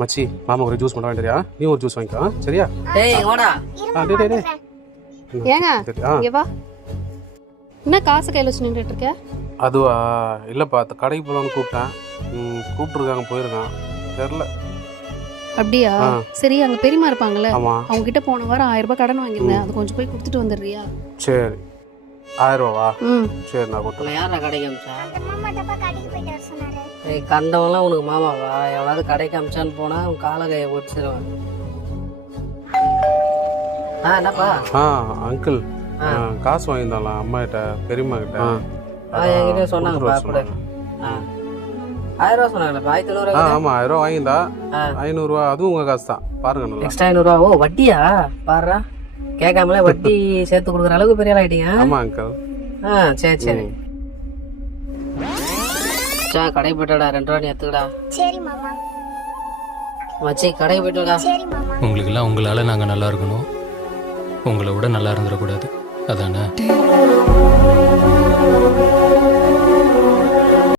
மச்சி மாமா ஒரு ஜூஸ் பண்ண வேண்டியா? நீ ஒரு ஜூஸ் வாங்கிக்கோ சரியா? டேய் ஓடா. ஏங்க இங்க வா. என்ன காசு கையில் வச்சு நின்றுட்டு இருக்க? அதுவா இல்லைப்பா, கடைக்கு போகலான்னு கூப்பிட்டேன். கூப்பிட்டுருக்காங்க, போயிருக்கான் தெரில. அப்படியா? சரி, அங்கே பெரியமா இருப்பாங்கல்ல, ஆமாம். அவங்க கிட்ட போன வாரம் 1000 ரூபாய் கடன் வாங்கியிருந்தேன். அது கொஞ்சம் போய் கொடுத்துட்டு வந்துடுறியா? சரி, 1000 ரூபாவா? ம் சரி, நான் கொடுத்துறேன். யாரா கடைக்கு அமிச்சா? ஏய் கண்டவன்லாம் உனக்கு மாமாவா? எவனாவது கடைக்கு அமிச்சான்னு போனா உன் காலை கையை ஒடிச்சிருவான். என்னப்பா? அங்கிள் காசு வாங்கியிருந்தாலாம் அம்மா கிட்ட, பெரியம்மா கிட்ட. என்கிட்ட சொன்னாங்கப்பா கூட. 1000 ரூபா சொன்னாங்களா? 1500 ஆமாம், 1000 ரூபா வாங்கியிருந்தா. 500 ரூபா அதுவும் உங்கள் காசு தான், பாருங்க நல்லா. எக்ஸ்ட்ரா 500 ரூபா? ஓ வட்டியா? பாருடா, கேட்காமலே வட்டி சேர்த்து கொடுக்குற அளவுக்கு பெரிய ஆள் ஆயிட்டீங்க. ஆமாம் அங்கிள். சரி சரி. கடைக்கு போயிட்டாடா, 2 ரூபா நீ எடுத்துக்கடா. சரி மாமா. மச்சி கடைக்கு போயிட்டாடா. சரி மாமா. உங்களுக்கெல்லாம் உங்களால் நாங்கள் நல்லா இருக்கணும், உங்களை விட நல்லா இருந்துடக்கூடாது, அதானே?